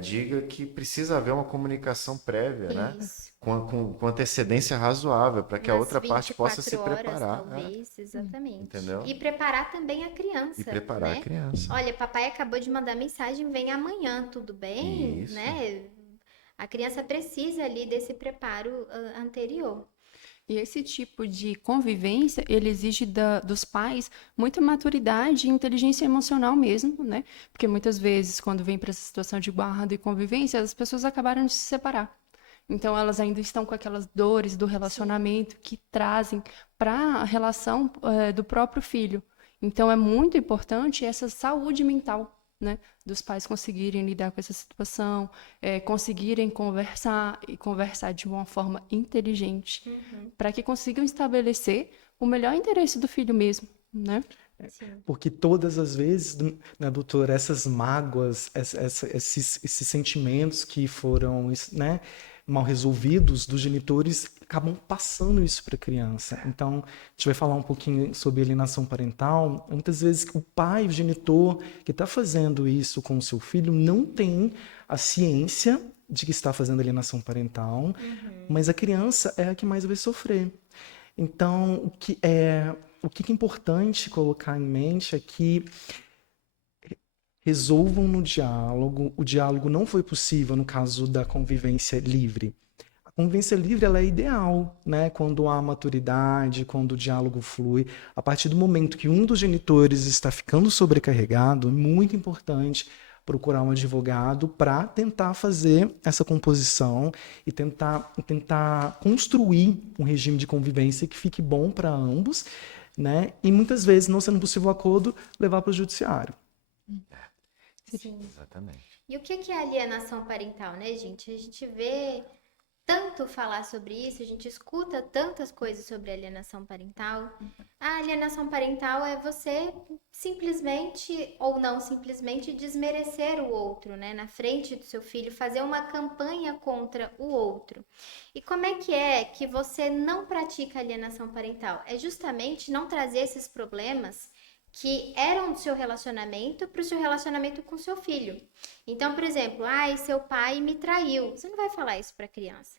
diga que precisa haver uma comunicação prévia, né, Isso. com antecedência razoável, para que a Umas outra parte possa se 24 horas, preparar, né? talvez, exatamente. Entendeu? E preparar também a E criança, preparar a né? criança. Olha, papai acabou de mandar mensagem, vem amanhã, tudo bem? Isso. Né? A criança precisa ali desse preparo anterior. E esse tipo de convivência, ele exige dos pais muita maturidade e inteligência emocional mesmo, né? Porque muitas vezes, quando vem para essa situação de guarda e convivência, as pessoas acabaram de se separar. Então, elas ainda estão com aquelas dores do relacionamento que trazem para a relação do próprio filho. Então, é muito importante essa saúde mental, né? Dos pais conseguirem lidar com essa situação, conseguirem conversar e conversar de uma forma inteligente, para que consigam estabelecer o melhor interesse do filho mesmo, né? Sim. Porque todas as vezes, né, doutora, essas mágoas, esses sentimentos que foram, né, mal resolvidos dos genitores acabam passando isso para a criança. Então, a gente vai falar um pouquinho sobre alienação parental. Muitas vezes o pai, o genitor que está fazendo isso com o seu filho não tem a ciência de que está fazendo alienação parental, mas a criança é a que mais vai sofrer. Então, o que é importante colocar em mente é que resolvam no diálogo. O diálogo não foi possível no caso da convivência livre. A convivência livre ela é ideal, né? Quando há maturidade, quando o diálogo flui. A partir do momento que um dos genitores está ficando sobrecarregado, é muito importante procurar um advogado para tentar fazer essa composição e tentar construir um regime de convivência que fique bom para ambos, né? E muitas vezes, não sendo possível o acordo, levar para o judiciário. Sim. Exatamente. E o que é alienação parental, né, gente? A gente vê tanto falar sobre isso, a gente escuta tantas coisas sobre alienação parental. A alienação parental é você simplesmente ou não simplesmente desmerecer o outro, né, na frente do seu filho, fazer uma campanha contra o outro. E como é que você não pratica alienação parental? É justamente não trazer esses problemas que eram do seu relacionamento para o seu relacionamento com seu filho. Então, por exemplo, seu pai me traiu. Você não vai falar isso para a criança.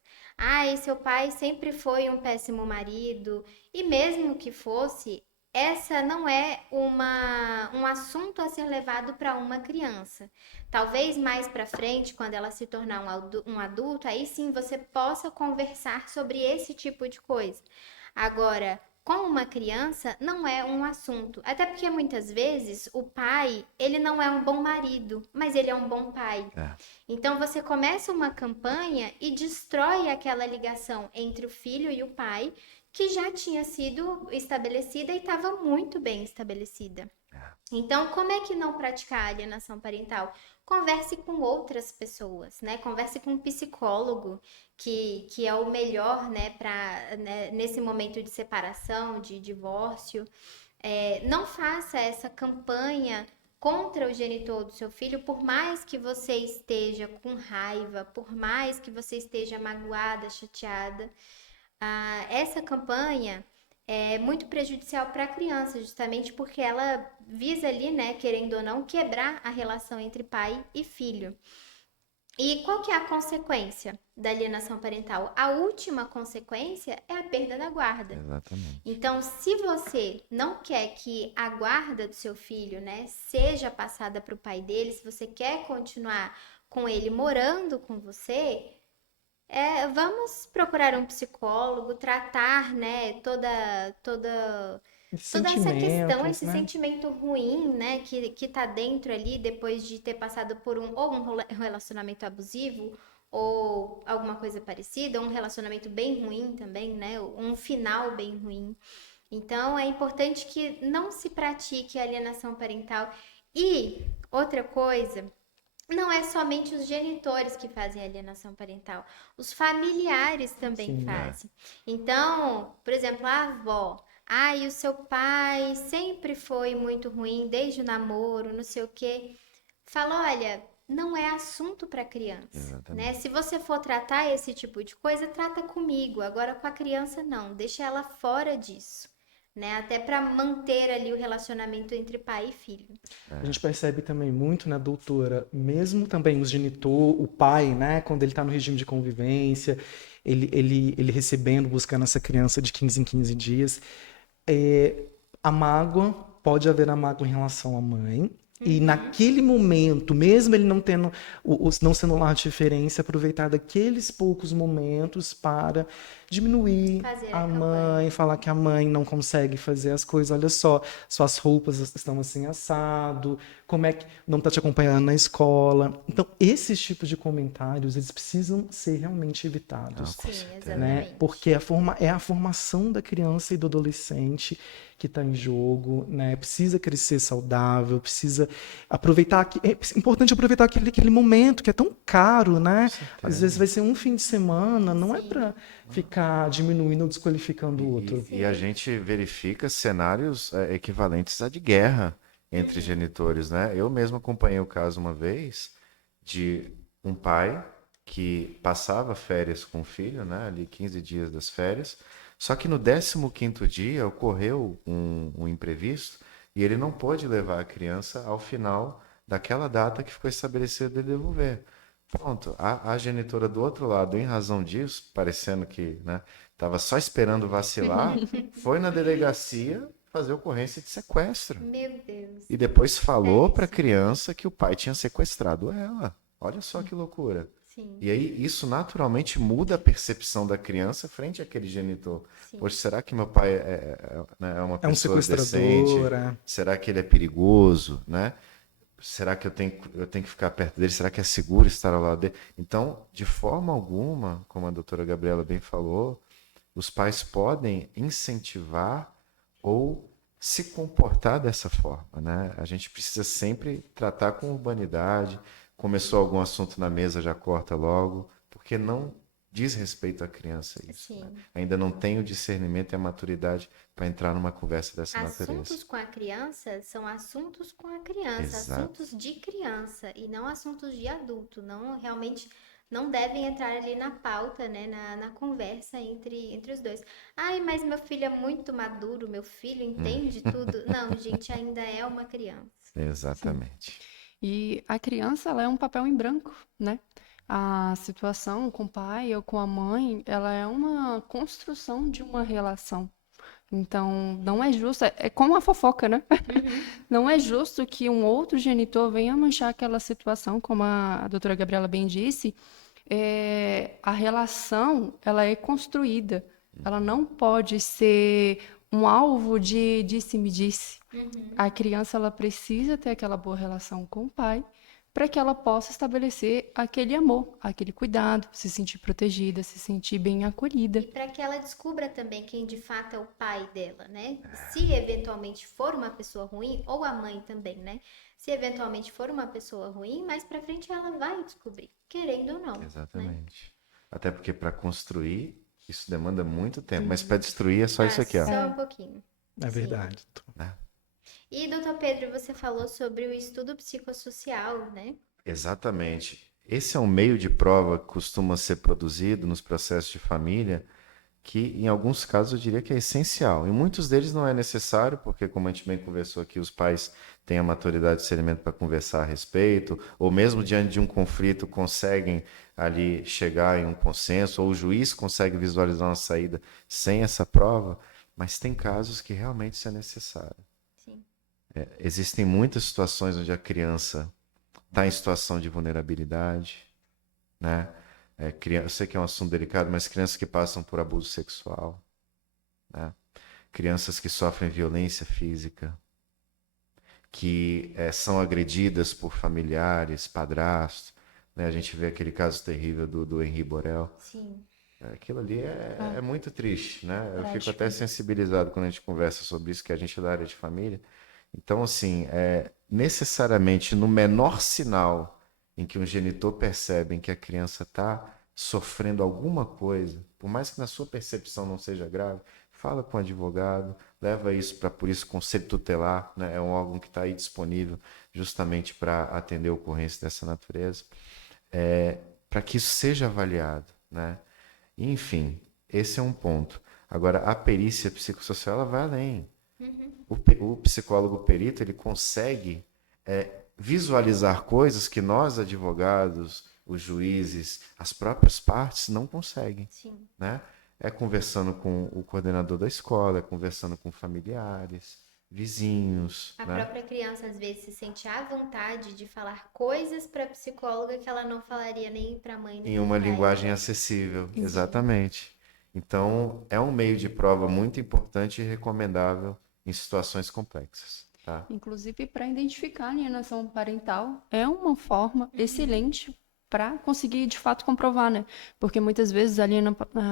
Seu pai sempre foi um péssimo marido. E mesmo que fosse, essa não é um assunto a ser levado para uma criança. Talvez mais para frente, quando ela se tornar um adulto, aí sim você possa conversar sobre esse tipo de coisa. Agora, com uma criança, não é um assunto. Até porque muitas vezes o pai, ele não é um bom marido, mas ele é um bom pai. É. Então você começa uma campanha e destrói aquela ligação entre o filho e o pai, que já tinha sido estabelecida e estava muito bem estabelecida. Então, como é que não praticar a alienação parental? Converse com outras pessoas, né? Converse com um psicólogo, que é o melhor, né, nesse momento de separação, de divórcio. Não faça essa campanha contra o genitor do seu filho, por mais que você esteja com raiva, por mais que você esteja magoada, chateada. Essa campanha é muito prejudicial para a criança, justamente porque ela visa ali, né, querendo ou não, quebrar a relação entre pai e filho. E qual que é a consequência da alienação parental? A última consequência é a perda da guarda. Exatamente. Então, se você não quer que a guarda do seu filho, né, seja passada para o pai dele, se você quer continuar com ele morando com você, vamos procurar um psicólogo, tratar, né, toda essa questão, esse né? sentimento ruim, né, que tá dentro ali depois de ter passado por um relacionamento abusivo ou alguma coisa parecida, ou um relacionamento bem ruim também, né, um final bem ruim. Então, é importante que não se pratique a alienação parental. E outra coisa, não é somente os genitores que fazem alienação parental, os familiares também Sim. fazem. Então, por exemplo, a avó. E o seu pai sempre foi muito ruim desde o namoro, não sei o quê. Fala, olha, não é assunto para criança, né? Exatamente. Se você for tratar esse tipo de coisa, trata comigo. Agora com a criança não, deixa ela fora disso, né? Até para manter ali o relacionamento entre pai e filho. A gente percebe também muito, né, doutora, mesmo também o genitor, o pai, né, quando ele está no regime de convivência, ele recebendo, buscando essa criança de 15 em 15 dias, a mágoa, pode haver a mágoa em relação à mãe, e naquele momento, mesmo ele não tendo, não sendo um lar de referência, aproveitar daqueles poucos momentos para diminuir Fazer a a mãe, campanha. falar que a mãe não consegue fazer as coisas. Olha só, suas roupas estão assim assado, como é que não está te acompanhando na escola. Então, esses tipos de comentários, eles precisam ser realmente evitados, Com Sim, certeza. né? exatamente. Porque é a formação da criança e do adolescente que está em jogo, né? Precisa crescer saudável, precisa aproveitar. É importante aproveitar aquele momento que é tão caro, né? Às vezes vai ser um fim de semana, não é Sim. para ficar diminuindo ou desqualificando o outro. E a gente verifica cenários equivalentes a de guerra entre genitores, né? Eu mesmo acompanhei o caso uma vez de um pai que passava férias com o filho, né? Ali 15 dias das férias. Só que no 15º dia ocorreu um imprevisto e ele não pôde levar a criança ao final daquela data que ficou estabelecida de devolver. Pronto, a genitora do outro lado, em razão disso, parecendo que, né, estava só esperando vacilar, foi na delegacia fazer ocorrência de sequestro. Meu Deus. E depois falou para a Péssimo. criança que o pai tinha sequestrado ela. Olha só que loucura. Sim, E aí isso naturalmente muda a percepção da criança frente àquele genitor. sim. Poxa, será que meu pai né, é uma É um pessoa sequestrador, decente? Será que ele é perigoso, né? Será que eu tenho que ficar perto dele? Será que é seguro estar ao lado dele? Então, de forma alguma, como a doutora Gabriela bem falou, os pais podem incentivar ou se comportar dessa forma, né? A gente precisa sempre tratar com urbanidade. Começou algum assunto na mesa, já corta logo, porque não diz respeito à criança isso, né? Sim. Ainda não tem o discernimento e a maturidade para entrar numa conversa dessa natureza. Assuntos com a criança são assuntos com a criança, Exato. assuntos de criança e não assuntos de adulto. Não realmente não devem entrar ali na pauta, né, na conversa entre os dois. Ai, mas meu filho é muito maduro, meu filho entende tudo. Não, gente, ainda é uma criança. Sim. Exatamente. E a criança, ela é um papel em branco, né? A situação com o pai ou com a mãe, ela é uma construção de uma relação. Então, não é justo, é como a fofoca, né? Não é justo que um outro genitor venha manchar aquela situação, como a doutora Gabriela bem disse, a relação, ela é construída. Ela não pode ser um alvo de disse-me-disse. A criança, ela precisa ter aquela boa relação com o pai para que ela possa estabelecer aquele amor, aquele cuidado, se sentir protegida, se sentir bem acolhida. E para que ela descubra também quem de fato é o pai dela, né? Se eventualmente for uma pessoa ruim, ou a mãe também, né? Se eventualmente for uma pessoa ruim, mais pra frente ela vai descobrir, querendo ou não, né? Exatamente. Até porque para construir, isso demanda muito tempo. Mas para destruir é só isso aqui, ó. Só um pouquinho. É Sim. verdade. Né? E, doutor Pedro, você falou sobre o estudo psicossocial, né? Exatamente. Esse é um meio de prova que costuma ser produzido nos processos de família, que em alguns casos eu diria que é essencial. Em muitos deles não é necessário, porque como a gente bem conversou aqui, os pais têm a maturidade de discernimento para conversar a respeito, ou mesmo diante de um conflito conseguem ali chegar em um consenso, ou o juiz consegue visualizar uma saída sem essa prova, mas tem casos que realmente isso é necessário. Sim. Existem muitas situações onde a criança está em situação de vulnerabilidade, né? Eu sei que é um assunto delicado, mas crianças que passam por abuso sexual, né? Crianças que sofrem violência física, que são agredidas por familiares, padrastos, né? A gente vê aquele caso terrível do Henri Borel. Sim. Aquilo ali é muito triste, né? Eu fico Trágico. até sensibilizado quando a gente conversa sobre isso, que a gente é da área de família. Então, assim, necessariamente no menor sinal em que um genitor percebe que a criança está sofrendo alguma coisa, por mais que na sua percepção não seja grave, fala com o advogado, leva isso para, por isso, conselho tutelar, né? É um órgão que está aí disponível justamente para atender ocorrências dessa natureza, para que isso seja avaliado, né? Enfim, esse é um ponto. Agora, a perícia psicossocial ela vai além. O psicólogo perito ele consegue visualizar coisas que nós, advogados, os juízes, as próprias partes não conseguem. Sim. Né? É conversando com o coordenador da escola, é conversando com familiares, vizinhos. A Né? própria criança às vezes se sente à vontade de falar coisas para a psicóloga que ela não falaria nem para a mãe nem Em uma para linguagem ela. acessível, Sim. exatamente. Então, é um meio de prova muito importante e recomendável em situações complexas. Tá? Inclusive, para identificar a alienação parental, é uma forma excelente para conseguir, de fato, comprovar, né? Porque muitas vezes a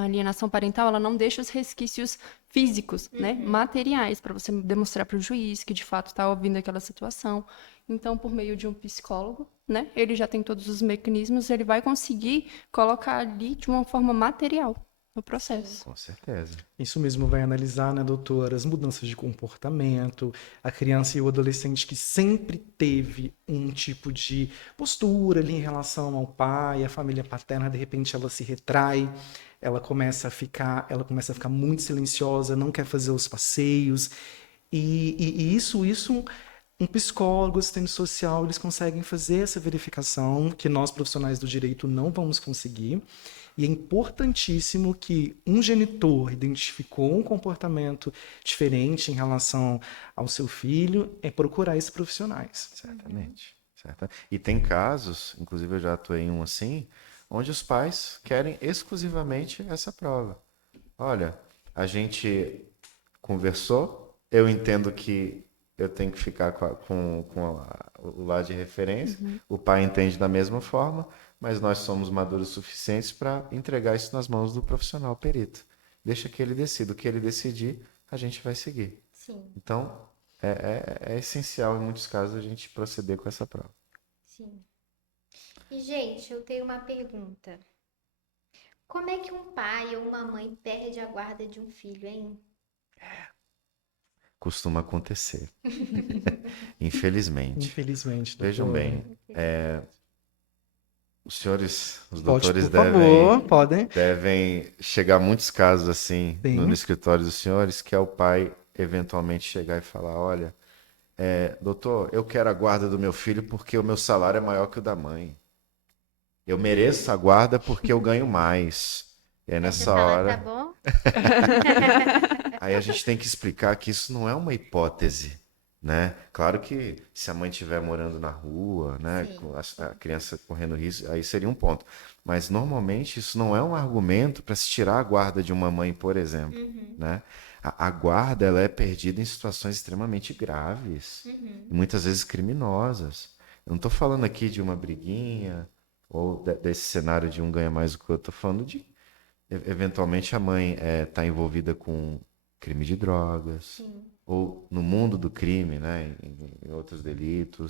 alienação parental, ela não deixa os resquícios físicos, né? Materiais, para você demonstrar para o juiz que, de fato, está ouvindo aquela situação. Então, por meio de um psicólogo, né? Ele já tem todos os mecanismos, ele vai conseguir colocar ali de uma forma material no processo. Com certeza. Isso mesmo vai analisar, né, doutora, as mudanças de comportamento, a criança e o adolescente que sempre teve um tipo de postura ali em relação ao pai, a família paterna, de repente ela se retrai, ela começa a ficar muito silenciosa, não quer fazer os passeios, e isso um psicólogo, assistente social, eles conseguem fazer essa verificação que nós profissionais do direito não vamos conseguir. E é importantíssimo que um genitor identificou um comportamento diferente em relação ao seu filho, procurar esses profissionais. Certamente. E tem casos, inclusive eu já atuei em um assim, onde os pais querem exclusivamente essa prova. Olha, a gente conversou, eu entendo que eu tenho que ficar o lado de referência, o pai entende da mesma forma, mas nós somos maduros suficientes para entregar isso nas mãos do profissional perito. Deixa que ele decida. O que ele decidir, a gente vai seguir. Sim, Então, é essencial, em muitos casos, a gente proceder com essa prova. sim. E, gente, eu tenho uma pergunta. Como é que um pai ou uma mãe perde a guarda de um filho, hein? Costuma acontecer. Infelizmente. Infelizmente, Vejam doutora. bem, os Pode, doutores por favor, podem. devem chegar muitos casos assim no Sim. escritório dos senhores, que é o pai eventualmente chegar e falar, olha, doutor, eu quero a guarda do meu filho porque o meu salário é maior que o da mãe. Eu mereço a guarda porque eu ganho mais. E aí Aí você nessa fala, tá hora, bom? aí a gente tem que explicar que isso não é uma hipótese, né? Claro que se a mãe estiver morando na rua, né, Sim, com sim. a criança correndo risco, aí seria um ponto. Mas normalmente isso não é um argumento para se tirar a guarda de uma mãe, por exemplo, Uhum, né? A guarda ela é perdida em situações extremamente graves, uhum. e muitas vezes criminosas. Eu não estou falando aqui de uma briguinha ou desse cenário de um ganha mais do que o outro. Estou falando de eventualmente a mãe está envolvida com crime de drogas, Sim. ou no mundo do crime, né, em outros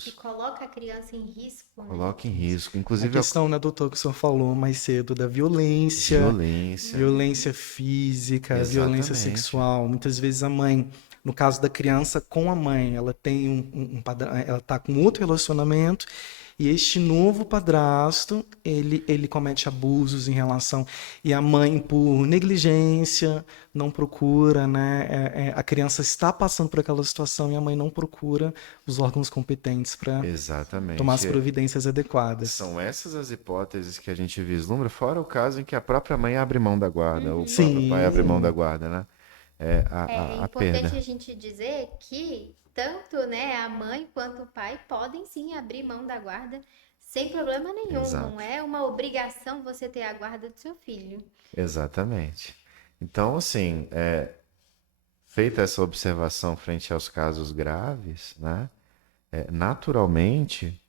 Que delitos, coloca a criança em risco, né? coloca em risco, A inclusive a questão, né, doutor, que o senhor falou mais cedo, da violência, violência. Uhum. violência física, violência Exatamente. sexual. Muitas vezes a mãe, no caso da criança com a mãe, ela tem um padrão, ela está com outro relacionamento e este novo padrasto, ele comete abusos em relação e a mãe por negligência não procura, né? A criança está passando por aquela situação e a mãe não procura os órgãos competentes para tomar as Exatamente. providências adequadas. São essas as hipóteses que a gente vislumbra, fora o caso em que a própria mãe abre mão da guarda, ou o Uhum. próprio pai abre mão da Sim. guarda, né? É É a importante perda. a gente dizer que tanto, né, a mãe quanto o pai podem sim abrir mão da guarda sem problema nenhum. Não Exato. é uma obrigação você ter a guarda do seu filho. Exatamente. Então, assim, feita essa observação frente aos casos graves, né? Naturalmente,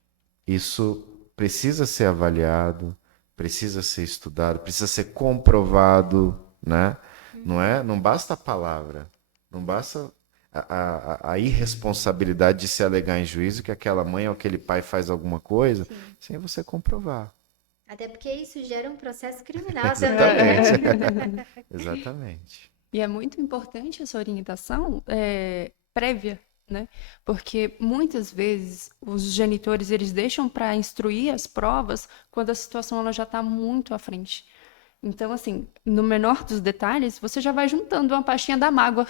isso precisa ser avaliado, precisa ser estudado, precisa ser comprovado, né? Não basta a palavra, não basta a irresponsabilidade de se alegar em juízo que aquela mãe ou aquele pai faz alguma coisa Sim. sem você comprovar. Até porque isso gera um processo criminal também, Exatamente, né? exatamente. E é muito importante essa orientação prévia, né? Porque muitas vezes os genitores eles deixam para instruir as provas quando a situação ela já está muito à frente. Então, assim, no menor dos detalhes, você já vai juntando uma pastinha da mágoa,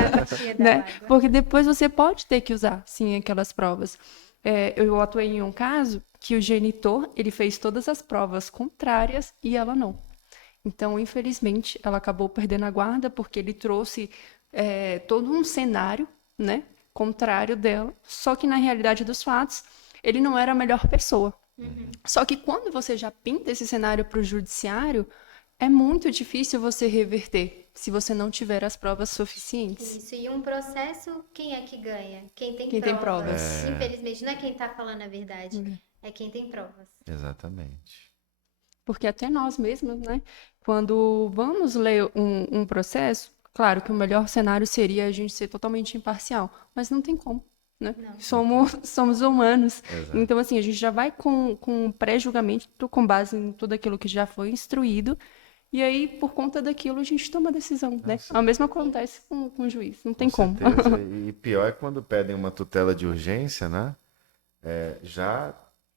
A pastinha da né? mágoa. Porque depois você pode ter que usar, sim, aquelas provas. Eu atuei em um caso que o genitor, ele fez todas as provas contrárias e ela não. Então, infelizmente, ela acabou perdendo a guarda porque ele trouxe todo um cenário, né, contrário dela. Só que na realidade dos fatos, ele não era a melhor pessoa. Uhum. Só que quando você já pinta esse cenário para o judiciário, é muito difícil você reverter se você não tiver as provas suficientes. Isso. E um processo, quem é que ganha? Quem tem Quem tem provas. provas. Infelizmente, não é quem tá falando a verdade, é quem tem provas. Exatamente. Porque até nós mesmos, né? Quando vamos ler um processo, claro que o melhor cenário seria a gente ser totalmente imparcial, mas não tem como, né? Não. Somos humanos. Exato. Então, assim, a gente já vai com um pré-julgamento com base em tudo aquilo que já foi instruído, e aí, por conta daquilo, a gente toma a decisão, né? Nossa, O mesmo acontece com o juiz, não com tem como. certeza. E pior é quando pedem uma tutela de urgência, né? Já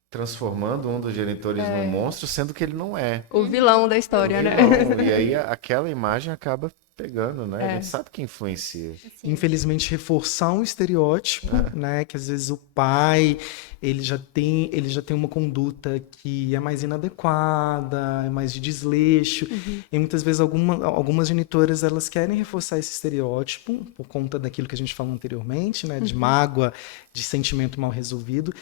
transformando um dos genitores num monstro, sendo que ele não é. O vilão da É o história, né? vilão. E aí aquela imagem acaba pegando, né? A gente É. sabe que influencia. Assim, Infelizmente, reforçar um estereótipo, né? Que às vezes o pai, ele já tem uma conduta que é mais inadequada, é mais de desleixo. E muitas vezes algumas genitoras, elas querem reforçar esse estereótipo por conta daquilo que a gente falou anteriormente, né? De mágoa, de sentimento mal resolvido,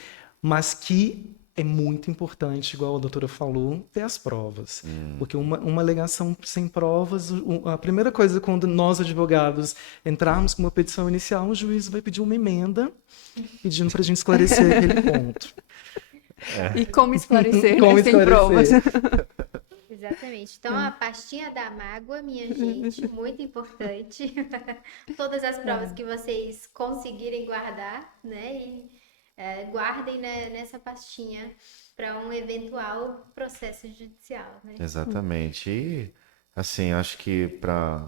mas que é muito importante, igual a doutora falou, ter as provas. Porque uma alegação sem provas, a primeira coisa, quando nós, advogados, entrarmos com uma petição inicial, o juiz vai pedir uma emenda pedindo para a gente esclarecer aquele ponto. E como esclarecer, Como né? Sem provas. esclarecer? exatamente. Então, a pastinha da mágoa, minha gente, muito importante. Todas as provas que vocês conseguirem guardar, né? E guardem, né, nessa pastinha para um eventual processo judicial, né? Exatamente. E, assim, acho que para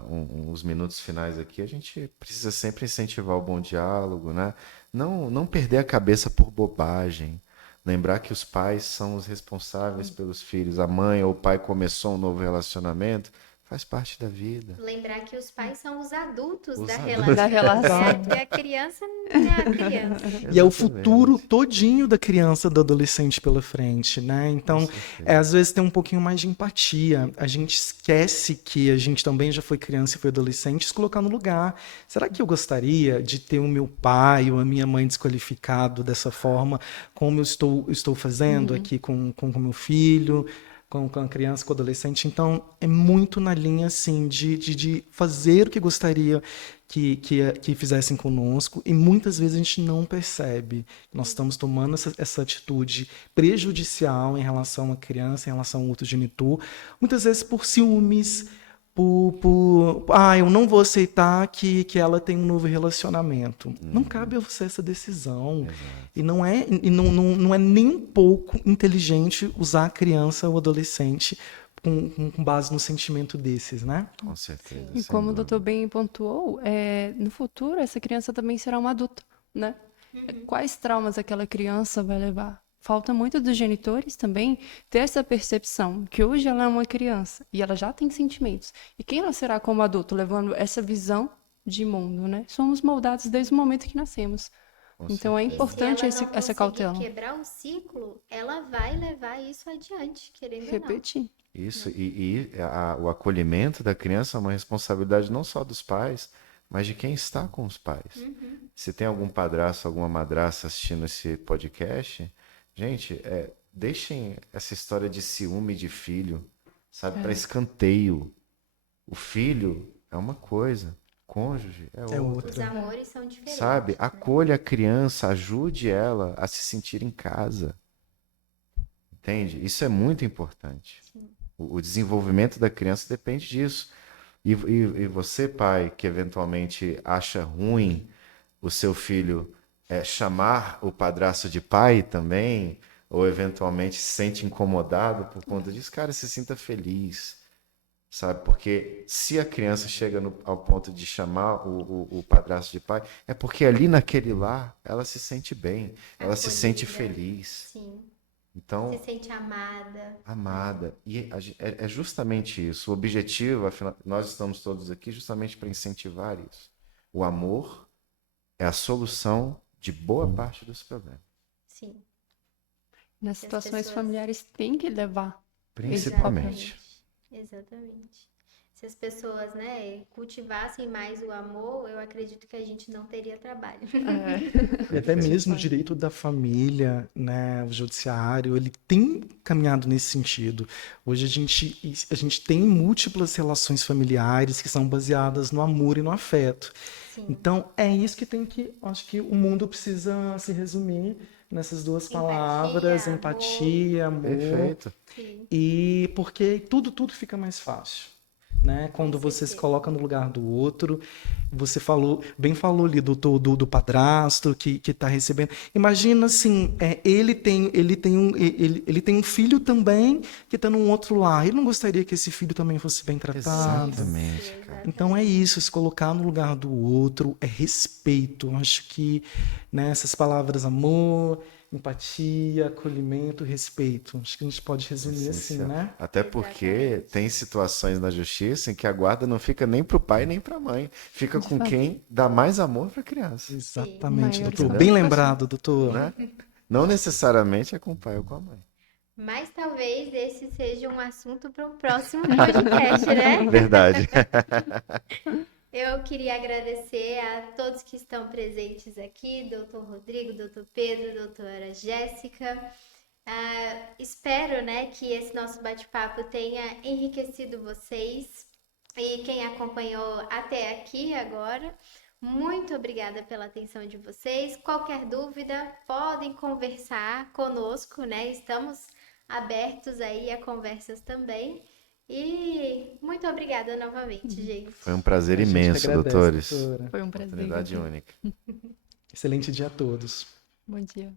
os minutos finais aqui, a gente precisa sempre incentivar o bom diálogo, né? Não perder a cabeça por bobagem. Lembrar que os pais são os responsáveis pelos filhos. A mãe ou o pai começou um novo relacionamento, faz parte da vida. Lembrar que os pais são os adultos Os da adultos. Da relação, relação. né? Que a criança não é a criança. E é o Exatamente. futuro todinho da criança, do adolescente pela frente, né? Então, Com certeza. às vezes tem um pouquinho mais de empatia. A gente esquece que a gente também já foi criança e foi adolescente, se colocar no lugar. Será que eu gostaria de ter o meu pai ou a minha mãe desqualificado dessa forma, como eu estou fazendo aqui com o meu filho? Com a criança, com o adolescente. Então, é muito na linha, assim, de fazer o que gostaria que fizessem conosco, e muitas vezes a gente não percebe. Nós estamos tomando essa atitude prejudicial em relação à criança, em relação ao outro genitor, muitas vezes por ciúmes, eu não vou aceitar que ela tem um novo relacionamento. Não cabe a você essa decisão. E não é nem um pouco inteligente usar a criança ou adolescente com base no sentimento desses, né? Com certeza. E sem como o dúvida. doutor bem pontuou, no futuro essa criança também será uma adulta, né? Quais traumas aquela criança vai levar? Falta muito dos genitores também ter essa percepção que hoje ela é uma criança e ela já tem sentimentos. E quem ela será como adulto, levando essa visão de mundo, né? Somos moldados desde o momento que nascemos. Com Então é E se importante ela não essa conseguir cautela. quebrar o ciclo, ela vai levar isso adiante, querendo ou não. Repetir. Isso, o acolhimento da criança é uma responsabilidade não só dos pais, mas de quem está com os pais. Se tem algum padrasto, alguma madrasta assistindo esse podcast, gente, deixem essa história de ciúme de filho, sabe, para escanteio. O filho é uma coisa, cônjuge é É outra. Os amores são diferentes. Sabe, né? acolha a criança, ajude ela a se sentir em casa. Entende? Isso é muito importante. O desenvolvimento da criança depende disso. E você, pai, que eventualmente acha ruim o seu filho chamar o padrasto de pai também, ou eventualmente se sente incomodado por conta disso, cara, se sinta feliz, sabe? Porque se a criança chega ao ponto de chamar o padrasto de pai, é porque ali naquele lar ela se sente bem, ela se sente Acolhida. feliz. Sim. Então, Se sente amada. amada. E é justamente isso. O objetivo, afinal, nós estamos todos aqui justamente para incentivar isso. O amor é a solução de boa parte dos problemas. Sim. Nas Que as situações pessoas- familiares tem que levar. Principalmente. Exatamente. Se as pessoas, né, cultivassem mais o amor, eu acredito que a gente não teria trabalho. E até mesmo o direito da família, né, o judiciário, ele tem caminhado nesse sentido. Hoje a gente tem múltiplas relações familiares que são baseadas no amor e no afeto. Sim. Então, é isso acho que o mundo precisa se resumir nessas duas palavras, empatia, amor. Perfeito. Sim. E porque tudo fica mais fácil, né? Quando você se certeza. coloca no lugar do outro, você bem falou ali do padrasto que está recebendo. Imagina assim, ele tem um filho também que está num outro lar. Ele não gostaria que esse filho também fosse bem tratado. Exatamente, cara. Então é isso, se colocar no lugar do outro é respeito. Eu acho que, né, essas palavras amor, empatia, acolhimento, respeito, acho que a gente pode resumir assim, Essencial. né? Até porque Exatamente. tem situações na justiça em que a guarda não fica nem para o pai nem para a mãe. Fica De com fato. quem dá mais amor para a criança. Exatamente, Maior doutor. escolha. Bem lembrado, doutor. Né? Não necessariamente é com o pai ou com a mãe. Mas talvez esse seja um assunto para o próximo podcast, né? Verdade. Eu queria agradecer a todos que estão presentes aqui, doutor Rodrigo, doutor Pedro, doutora Jéssica. Espero, né, que esse nosso bate-papo tenha enriquecido vocês e quem acompanhou até aqui agora. Muito obrigada pela atenção de vocês. Qualquer dúvida, podem conversar conosco, né? Estamos abertos aí a conversas também. E muito obrigada novamente, gente. Foi um prazer A gente que imenso, agradece, doutores. doutora. Foi um prazer. Oportunidade única. Excelente dia a todos. Bom dia.